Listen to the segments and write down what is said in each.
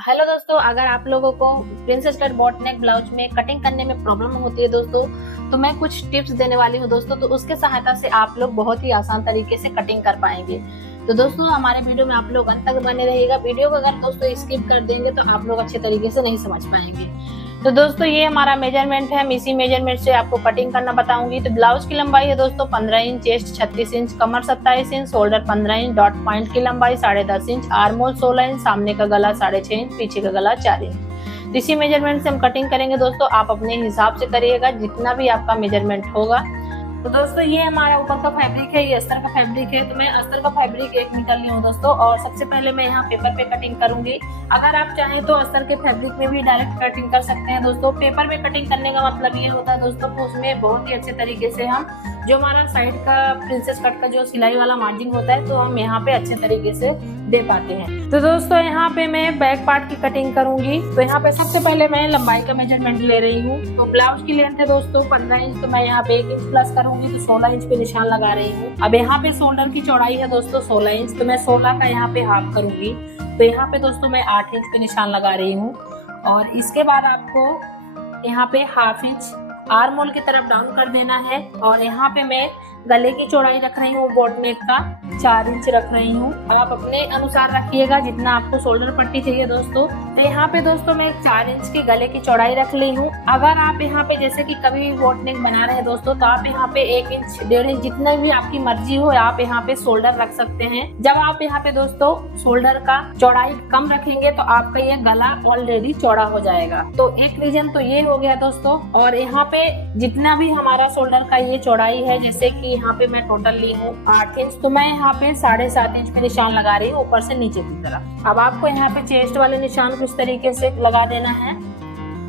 Hello दोस्तों, अगर आप लोगों को princess cut boat neck blouse में कटिंग करने में प्रॉब्लम होती है दोस्तों, तो मैं कुछ टिप्स देने वाली हूँ दोस्तों। तो उसके सहायता से आप लोग बहुत ही आसान तरीके से कटिंग कर पाएंगे। तो दोस्तों हमारे वीडियो में आप लोग अंत तक बने रहिएगा। वीडियो को अगर दोस्तों स्किप कर देंगे तो आप लोग अच्छे तरीके से नहीं समझ पाएंगे। तो दोस्तों ये हमारा मेजरमेंट है, हम इसी मेजरमेंट से आपको कटिंग करना बताऊंगी। तो ब्लाउज की लंबाई है दोस्तों 15 इंच, चेस्ट 36 इंच, कमर 27 inch, shoulder 15 inch, dot point की लंबाई 10.5 इंच, आर्म होल 16 इंच, सामने का गला 6.5 इंच, पीछे का गला 4 इंच। इसी मेजरमेंट से हम कटिंग करेंगे दोस्तों। आप अपने हिसाब से करिएगा जितना भी आपका मेजरमेंट होगा। तो दोस्तों ये हमारा ऊपर का फैब्रिक है, ये अस्तर का फैब्रिक है। तो मैं अस्तर का फैब्रिक 1 मीटर ली हूँ दोस्तों, और सबसे पहले मैं यहाँ पेपर पे कटिंग करूंगी। अगर आप चाहें तो अस्तर के फैब्रिक में भी डायरेक्ट कटिंग कर सकते हैं दोस्तों। पेपर में कटिंग करने का मतलब ये होता है दोस्तों कि उसमें बहुत ही अच्छे तरीके से हम जो हमारा साइड का प्रिंसेस कट का जो सिलाई वाला मार्जिन होता है, तो हम यहाँ पे अच्छे तरीके से दे पाते हैं। तो दोस्तों यहाँ पे मैं बैक पार्ट की कटिंग करूंगी। तो यहाँ पे सबसे पहले मैं लंबाई का मेजरमेंट ले रही हूँ। तो ब्लाउज की लेंथ है दोस्तों 15 इंच, तो मैं यहाँ पे 1 इंच प्लस करूंगी, तो 16 इंच पे निशान लगा रही हूँ। अब यहाँ पे शोल्डर की चौड़ाई है दोस्तों 16 इंच, तो मैं 16 का यहाँ पे हाफ करूंगी। तो यहाँ पे दोस्तों मैं 8 इंच पे निशान लगा रही हूँ। और इसके बाद आपको यहाँ पे हाफ इंच आर्म होल की तरफ डाउन कर देना है। और यहाँ पे मैं गले की चौड़ाई रख रही हूँ बॉट नेक का 4 इंच रख रही हूँ। आप अपने अनुसार रखिएगा जितना आपको शोल्डर पट्टी चाहिए दोस्तों। तो यहाँ पे दोस्तों मैं 4 इंच की गले की चौड़ाई रख ली हूँ। अगर आप यहाँ पे जैसे कि कभी भी बॉट नेक बना रहे हैं दोस्तों, तो आप यहाँ पे 1 इंच 1.5 इंच जितना भी आपकी मर्जी हो आप यहाँ पे शोल्डर रख सकते हैं। जब आप यहाँ पे दोस्तों शोल्डर का चौड़ाई कम रखेंगे तो आपका ये गला ऑलरेडी चौड़ा हो जाएगा। तो एक रीजन तो ये हो गया दोस्तों। और यहाँ पे जितना भी हमारा शोल्डर का ये चौड़ाई है, जैसे कि यहाँ पे मैं टोटल ली हूँ 8 इंच, तो मैं यहाँ पे 7.5 इंच पे निशान लगा रही हूँ ऊपर से नीचे की तरफ। अब आपको यहाँ पे चेस्ट वाले निशान को इस तरीके से लगा देना है।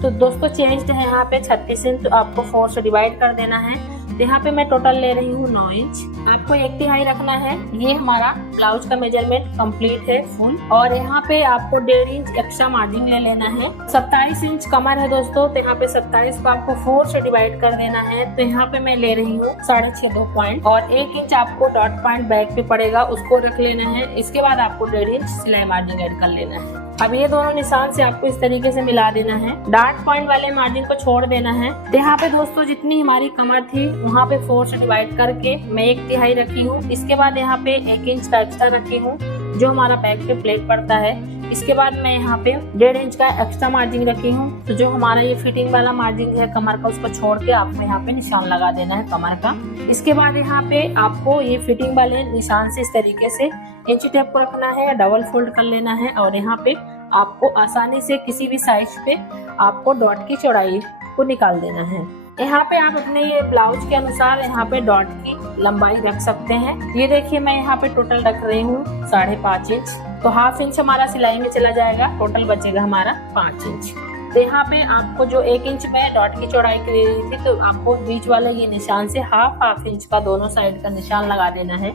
तो दोस्तों चेस्ट है यहाँ पे 36 इंच, तो आपको 4 से डिवाइड कर देना है। तो यहाँ पे मैं टोटल ले रही हूँ 9 इंच। आपको 1 तिहाई रखना है। ये हमारा ब्लाउज का मेजरमेंट कंप्लीट है फुल। और यहाँ पे आपको 1.5 इंच एक्स्ट्रा मार्जिन ले लेना है। 27 इंच कमर है दोस्तों, तो यहाँ पे 27 को आपको 4 से डिवाइड कर देना है। तो यहाँ पे मैं ले रही हूँ 6.5 पॉइंट, और 1 इंच आपको डॉट पॉइंट बैक पे पड़ेगा, उसको रख लेना है। इसके बाद आपको 1.5 इंच सिलाई मार्जिन ऐड कर लेना है। अब ये दोनों निशान से आपको इस तरीके से मिला देना है। डॉट पॉइंट वाले मार्जिन को छोड़ देना है। तो यहाँ पे दोस्तों जितनी हमारी कमर थी वहाँ पे 4 से डिवाइड करके मैं 1 तिहाई रखी हूँ। इसके बाद यहाँ पे 1 इंच का एक्स्ट्रा रखी हूँ जो हमारा बैक पे प्लेट पड़ता है। इसके बाद मैं यहाँ पे 1.5 इंच का एक्स्ट्रा मार्जिन रखी हूँ। तो जो हमारा ये फिटिंग वाला मार्जिन है कमर का, उसको छोड़ के आपको यहाँ पे निशान लगा देना है कमर का। इसके बाद यहाँ पे आपको ये फिटिंग वाले निशान से इस तरीके से इंची टेप को रखना है, डबल फोल्ड कर लेना है। और यहाँ पे आपको आसानी से किसी भी साइज पे आपको डॉट की चौड़ाई को निकाल देना है। यहाँ पे आप अपने ये ब्लाउज के अनुसार यहाँ पे डॉट की लंबाई रख सकते हैं। ये देखिए मैं यहाँ पे टोटल रख रही हूँ 5.5 इंच, तो हाफ इंच हमारा सिलाई में चला जाएगा, टोटल बचेगा हमारा 5 इंच। तो यहाँ पे आपको जो 1 इंच में डॉट की चौड़ाई दे रही थी, तो आपको बीच वाले ये निशान से हाफ इंच का दोनों साइड का निशान लगा देना है।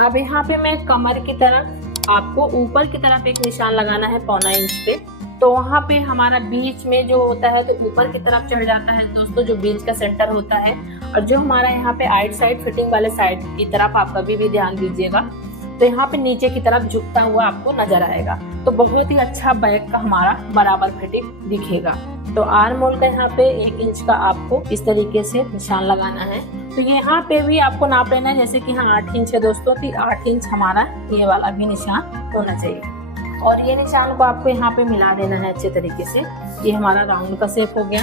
अब यहाँ पे मैं कमर की तरफ आपको ऊपर की तरफ एक निशान लगाना है 1.25 इंच पे। तो वहाँ पे हमारा बीच में जो होता है तो ऊपर की तरफ चढ़ जाता है दोस्तों, जो बीच का सेंटर होता है। और जो हमारा यहाँ पे आइट साइड फिटिंग वाले साइड की तरफ आप कभी भी ध्यान दीजिएगा, तो यहाँ पे नीचे की तरफ झुकता हुआ आपको नजर आएगा। तो बहुत ही अच्छा बैक का हमारा बराबर फिटिंग दिखेगा। तो आर्म होल का यहाँ पे 1 इंच का आपको इस तरीके से निशान लगाना है। तो यहाँ पे भी आपको नाप लेना है, जैसे कि यहाँ 8 इंच है दोस्तों, तो 8 इंच हमारा ये वाला भी निशान होना चाहिए। और ये निशान को आपको यहाँ पे मिला देना है अच्छे तरीके से। ये हमारा राउंड का शेप हो गया।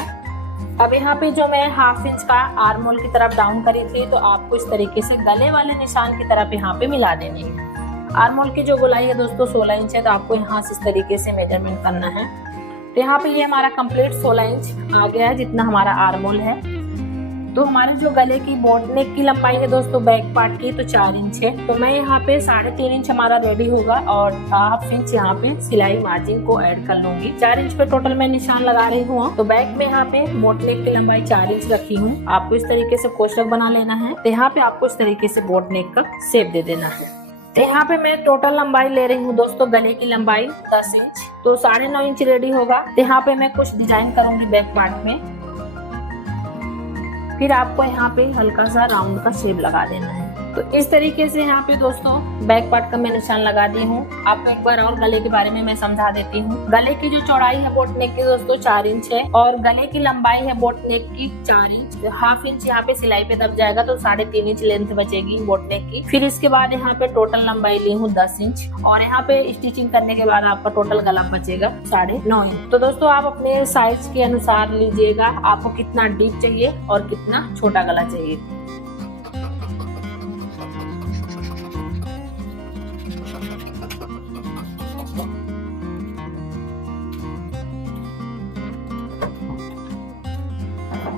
अब यहाँ पे जो मैं हाफ इंच का आर्म होल की तरफ डाउन करी थी, तो आपको इस तरीके से गले वाले निशान की तरफ यहाँ पे मिला देनी है। आर्म होल की जो गोलाई है दोस्तों 16 इंच है, तो आपको यहाँ से इस तरीके से मेजरमेंट करना है। तो यहाँ पे ये हमारा कंप्लीट 16 इंच आ गया है जितना हमारा आर्म होल है। तो हमारे जो गले की बॉट नेक की लंबाई है दोस्तों बैक पार्ट की, तो 4 इंच है। तो मैं यहाँ पे 3.5 इंच हमारा रेडी होगा, और हाफ इंच यहाँ पे सिलाई मार्जिन को ऐड कर लूंगी। 4 इंच पे टोटल मैं निशान लगा रही हूँ। तो बैक में यहाँ पे बॉट नेक की लंबाई 4 इंच रखी हूँ। आपको इस तरीके से कोष्ठक बना लेना है। तो यहाँ पे आपको इस तरीके से बॉट नेक का शेप दे देना है। तो यहाँ पे मैं टोटल लंबाई ले रही हूँ दोस्तों, गले की लंबाई 10 इंच, तो 9.5 इंच रेडी होगा। तो यहाँ पे मैं कुछ डिजाइन करूंगी बैक पार्ट में। फिर आपको यहाँ पे हल्का सा राउंड का शेप लगा देना है। तो इस तरीके से यहाँ पे दोस्तों बैक पार्ट का मैं निशान लगा दी हूँ। आपको एक बार और गले के बारे में मैं समझा देती हूँ। गले की जो चौड़ाई है बोट नेक की दोस्तों 4 इंच है और गले की लंबाई है बोट नेक की 4 इंच। हाफ इंच यहाँ पे सिलाई पे दब जाएगा तो 3.5 इंच लेंथ बचेगी बोट नेक की। फिर इसके बाद यहाँ पे टोटल लंबाई ली हूँ 10 इंच और यहाँ पे स्टिचिंग करने के बाद आपका टोटल गला बचेगा 9.5 इंच। तो दोस्तों आप अपने साइज के अनुसार लीजिएगा, आपको कितना डीप चाहिए और कितना छोटा गला चाहिए।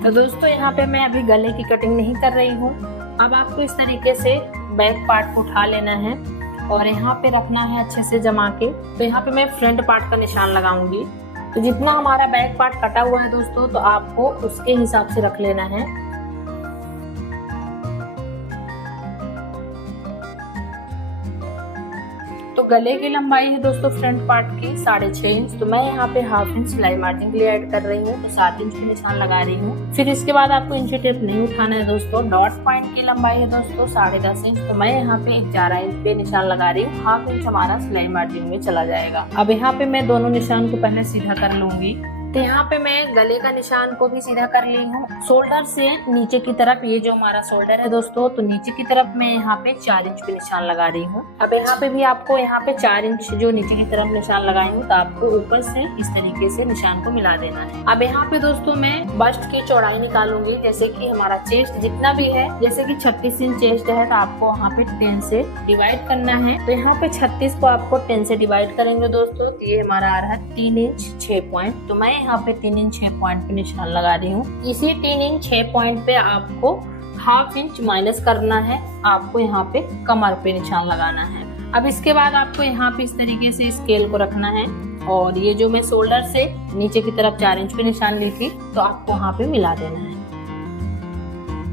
तो दोस्तों यहाँ पे मैं अभी गले की कटिंग नहीं कर रही हूँ। अब आपको इस तरीके से बैक पार्ट को उठा लेना है और यहाँ पे रखना है अच्छे से जमा के। तो यहाँ पे मैं फ्रंट पार्ट का निशान लगाऊंगी। तो जितना हमारा बैक पार्ट कटा हुआ है दोस्तों तो आपको उसके हिसाब से रख लेना है। तो गले की लंबाई है दोस्तों फ्रंट पार्ट की 6.5 इंच। तो मैं यहाँ पे हाफ इंच सिलाई मार्जिन के लिए ऐड कर रही हूँ, तो 7 इंच पे निशान लगा रही हूँ। फिर इसके बाद आपको इंची टेप नहीं उठाना है दोस्तों। डॉट पॉइंट की लंबाई है दोस्तों 10.5 इंच। तो मैं यहाँ पे 11 इंच पे निशान लगा रही हूँ। हाफ इंच हमारा सिलाई मार्जिन में चला जाएगा। अब यहाँ पे मैं दोनों निशान को पहले सीधा कर लूंगी। तो यहाँ पे मैं गले का निशान को भी सीधा कर ली हूँ। शोल्डर से नीचे की तरफ, ये जो हमारा शोल्डर है दोस्तों, तो नीचे की तरफ मैं यहाँ पे 4 इंच पे निशान लगा रही हूँ। अब यहाँ पे भी आपको यहाँ पे 4 इंच जो नीचे की तरफ निशान लगाई हूँ, तो आपको ऊपर से इस तरीके से निशान को मिला देना है। अब यहाँ पे दोस्तों मैं बस्ट की चौड़ाई निकालूंगी। जैसे कि हमारा चेस्ट जितना भी है, जैसे कि 36 इंच चेस्ट है, तो आपको वहाँ पे 10 से डिवाइड करना है। तो यहाँ पे 36 को आपको 10 से डिवाइड करेंगे दोस्तों, तो ये हमारा आ रहा है 3 इंच 6 पॉइंट। तो मैं यहाँ पे 3 इंच 6 पॉइंट पे निशान लगा रही हूँ। इसी 3 इंच 6 पॉइंट पे आपको हाफ इंच माइनस करना है। आपको यहाँ पे कमर पे निशान लगाना है। अब इसके बाद आपको यहाँ पे इस तरीके से स्केल को रखना है और ये जो मैं शोल्डर से नीचे की तरफ 4 इंच पे निशान ली थी, तो आपको यहाँ पे मिला देना है।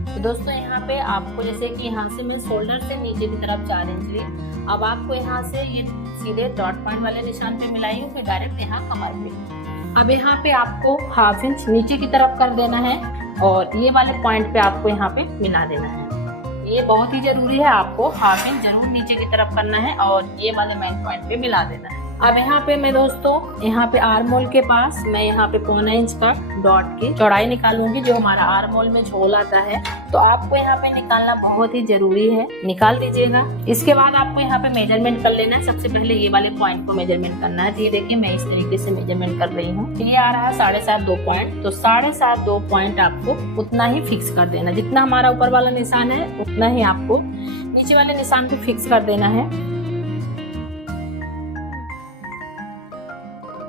तो दोस्तों यहाँ पे आपको जैसे कि यहाँ से मैं शोल्डर से नीचे की तरफ 4 इंच ली, अब आपको यहाँ से ये सीधे डॉट पॉइंट वाले निशान पे मिलाई हूँ, फिर डायरेक्ट यहाँ कमर पे। अब यहाँ पे आपको हाफ इंच नीचे की तरफ कर देना है और ये वाले पॉइंट पे आपको यहाँ पे मिला देना है। ये बहुत ही जरूरी है, आपको हाफ इंच जरूर नीचे की तरफ करना है और ये वाले मेन पॉइंट पे मिला देना है। अब यहाँ पे मैं दोस्तों यहाँ पे आर्म होल के पास मैं यहाँ पे 1.25 इंच का डॉट की चौड़ाई निकालूंगी, जो हमारा आर्म होल में झोल आता है। तो आपको यहाँ पे निकालना बहुत ही जरूरी है, निकाल दीजिएगा। इसके बाद आपको यहाँ पे मेजरमेंट कर लेना है। सबसे पहले ये वाले पॉइंट को मेजरमेंट करना है। तो ये देखिए मैं इस तरीके से मेजरमेंट कर रही हूँ। ये आ रहा है 7.5 पॉइंट। तो 7.5 पॉइंट आपको उतना ही फिक्स कर देना। जितना हमारा ऊपर वाला निशान है उतना ही आपको नीचे वाले निशान पे फिक्स कर देना है।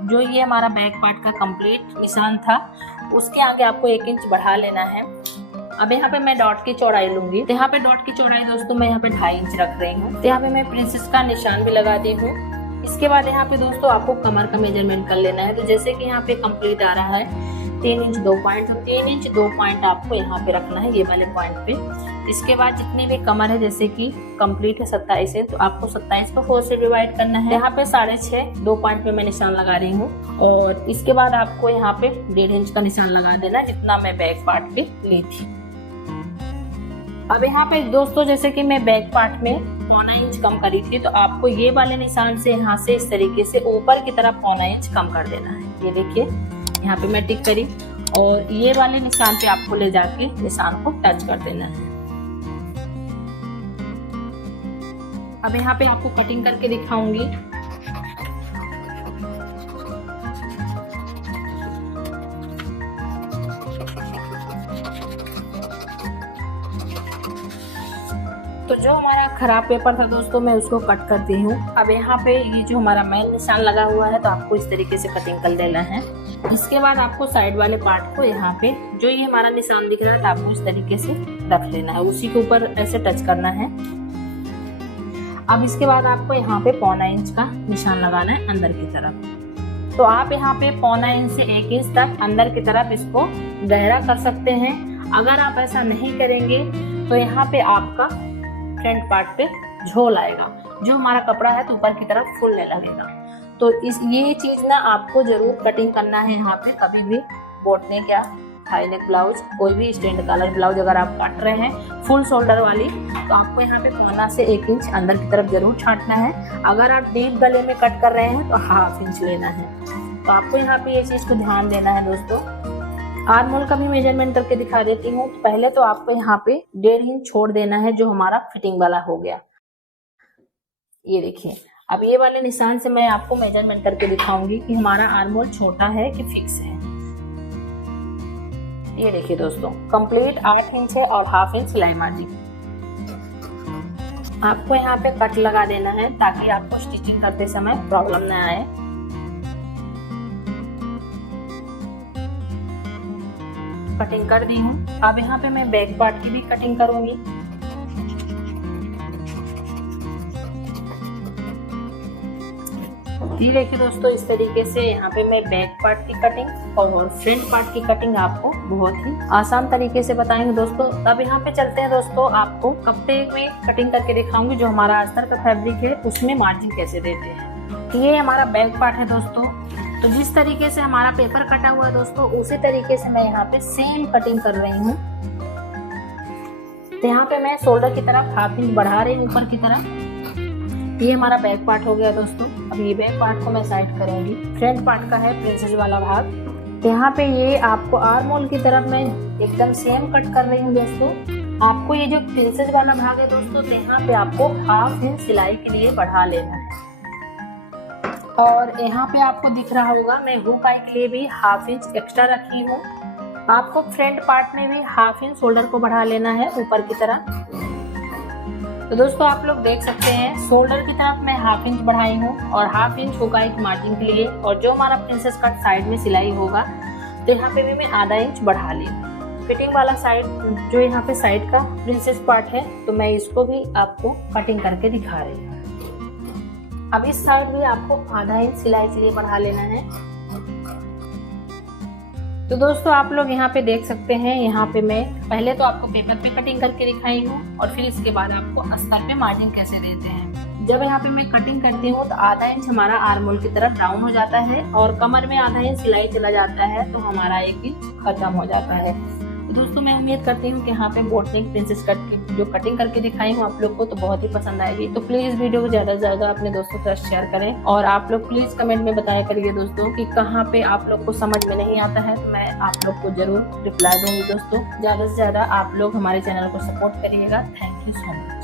जो ये हमारा बैक पार्ट का कंप्लीट निशान था, उसके आगे आपको 1 इंच बढ़ा लेना है। अब यहाँ पे मैं डॉट की चौड़ाई लूंगी। तो यहाँ पे डॉट की चौड़ाई दोस्तों मैं यहाँ पे 2.5 इंच रख रही हूँ। तो यहाँ पे मैं प्रिंसेस का निशान भी लगा दी हूँ। इसके बाद यहाँ पे दोस्तों आपको कमर का मेजरमेंट कर लेना है। तो जैसे कि यहाँ पे कंप्लीट आ रहा है 3 इंच 2 पॉइंट, तो 3 इंच 2 पॉइंट आपको यहाँ पे रखना है, ये वाले पॉइंट पे। इसके बाद जितनी भी कमर है, जैसे कि कंप्लीट है 27 है, तो आपको 27 को 4 से डिवाइड करना है। यहाँ पे 6.5 2 पॉइंट पे मैं निशान लगा रही हूँ और इसके बाद आपको यहाँ पे 1.5 इंच का निशान लगा देना, जितना मैं बैक पार्ट की ली थी। अब यहाँ पे दोस्तों जैसे कि मैं बैक पार्ट में 1.25 इंच कम करी थी, तो आपको ये वाले निशान से यहाँ से इस तरीके से ऊपर की तरफ 1.25 इंच कम कर देना है। ये देखिए यहाँ पे मैं टिक करी और ये वाले निशान पे आपको ले जाके निशान को टच कर देना है। अब यहाँ पे आपको कटिंग करके दिखाऊंगी। तो जो हमारा खराब पेपर था दोस्तों, मैं उसको कट करती हूँ। अब यहाँ पे ये जो हमारा मेन निशान लगा हुआ है, तो आपको इस तरीके से कटिंग कर लेना है। इसके बाद आपको साइड वाले पार्ट को यहाँ पे जो ये हमारा निशान दिख रहा है, तो आपको इस तरीके से रख लेना है, उसी के ऊपर ऐसे टच करना है। अब इसके बाद आपको यहाँ पे 1.25 इंच का निशान लगाना है अंदर की तरफ। तो आप यहाँ पे 1.25 इंच से 1 इंच तक अंदर की तरफ इसको गहरा कर सकते हैं। अगर आप ऐसा नहीं करेंगे तो यहाँ पे आपका फ्रंट पार्ट पे झोल आएगा, जो हमारा कपड़ा है तो ऊपर की तरफ फूलने लगेगा। तो ये चीज ना आपको जरूर कटिंग करना है यहाँ पे, कभी भी बोट नेक या हाई नेक ब्लाउज, कोई भी स्टैंड कॉलर ब्लाउज अगर आप काट रहे हैं फुल शोल्डर वाली, तो आपको यहाँ पे पौना से 1 इंच अंदर की तरफ जरूर छांटना है। अगर आप डीप गले में कट कर रहे हैं तो 1/2 इंच लेना है। तो आपको यहाँ पे ये चीज़ को ध्यान देना है दोस्तों। आर्म होल का भी मेजरमेंट करके दिखा देती हूँ। तो पहले तो आपको यहाँ पे 1.5 इंच छोड़ देना है, जो हमारा फिटिंग वाला हो गया। ये देखिए, अब ये वाले निशान से मैं आपको मेजरमेंट करके दिखाऊंगी कि हमारा आर्म होल छोटा है कि फिक्स है। ये देखिए दोस्तों, कंप्लीट 8 इंच है और 1/2 इंच सिलाई मार्जिन। आपको यहाँ पे कट लगा देना है ताकि आपको स्टिचिंग करते समय प्रॉब्लम ना आए। कटिंग कर दी हूँ। अब यहाँ पे मैं बैक पार्ट की भी कटिंग करूंगी। ये देखिए दोस्तों, इस तरीके से यहाँ पे मैं बैक पार्ट की कटिंग और फ्रंट पार्ट की कटिंग आपको बहुत ही आसान तरीके से बताएंगे दोस्तों। अब यहाँ पे चलते हैं दोस्तों, आपको कपड़े में कटिंग करके दिखाऊंगी। जो हमारा अस्तर का फैब्रिक है उसमें मार्जिन कैसे देते हैं। ये हमारा बैक पार्ट है दोस्तों। तो जिस तरीके से हमारा पेपर कटा हुआ है दोस्तों, उसी तरीके से मैं यहाँ पे सेम कटिंग कर रही हूँ। तो यहाँ पे मैं शोल्डर की तरफ 1/2 इंच बढ़ा रही हूँ ऊपर की तरफ। ये हमारा बैक पार्ट हो गया दोस्तों। अब ये बैक पार्ट को मैं साइड करूंगी। फ्रंट पार्ट का है प्रिंसेस वाला भाग। यहाँ पे ये आपको आर्म होल की तरफ मैं एकदम सेम कट कर रही हूँ दोस्तों। आपको ये जो प्रिंसेस वाला भाग है दोस्तों, तो यहाँ पे आपको 1/2 इंच सिलाई के लिए बढ़ा लेना है। और यहाँ पे आपको दिख रहा होगा, मैं हुक आई के लिए भी 1/2 इंच एक्स्ट्रा रखी हूँ। आपको फ्रंट पार्ट में भी 1/2 इंच शोल्डर को बढ़ा लेना है ऊपर की तरफ। तो दोस्तों आप लोग देख सकते हैं, शोल्डर की तरफ मैं 1/2 इंच बढ़ाई हूँ और 1/2 इंच होगा एक मार्जिन के लिए। और जो हमारा प्रिंसेस कट साइड में सिलाई होगा, तो यहाँ पे भी मैं 1/2 इंच बढ़ा ली। फिटिंग वाला साइड, जो यहाँ पे साइड का प्रिंसेस पार्ट है, तो मैं इसको भी आपको कटिंग करके दिखा रही हूँ। अब इस साइड भी आपको 1/2 इंच सिलाई के लिए बढ़ा लेना है। तो दोस्तों आप लोग यहाँ पे देख सकते हैं, यहाँ पे मैं पहले तो आपको पेपर पे कटिंग करके दिखाई हूँ और फिर इसके बाद आपको अस्तर पे मार्जिन कैसे देते हैं। जब यहाँ पे मैं कटिंग करती हूँ तो 1/2 इंच हमारा आर्म होल की तरफ डाउन हो जाता है और कमर में 1/2 इंच सिलाई चला जाता है, तो हमारा 1 इंच खत्म हो जाता है। तो दोस्तों मैं उम्मीद करती हूँ कि यहाँ पे बोट नेक प्रिंसेस कट की जो कटिंग करके दिखाई हूँ आप लोग को तो बहुत ही पसंद आएगी। तो प्लीज वीडियो को ज्यादा से ज्यादा अपने दोस्तों के साथ शेयर करें और आप लोग प्लीज कमेंट में बताया करिए दोस्तों कि कहाँ पे आप लोग को समझ में नहीं आता है, तो मैं आप लोग को जरूर रिप्लाई दूंगी दोस्तों। ज्यादा से ज्यादा आप लोग हमारे चैनल को सपोर्ट करिएगा। Thank you so much.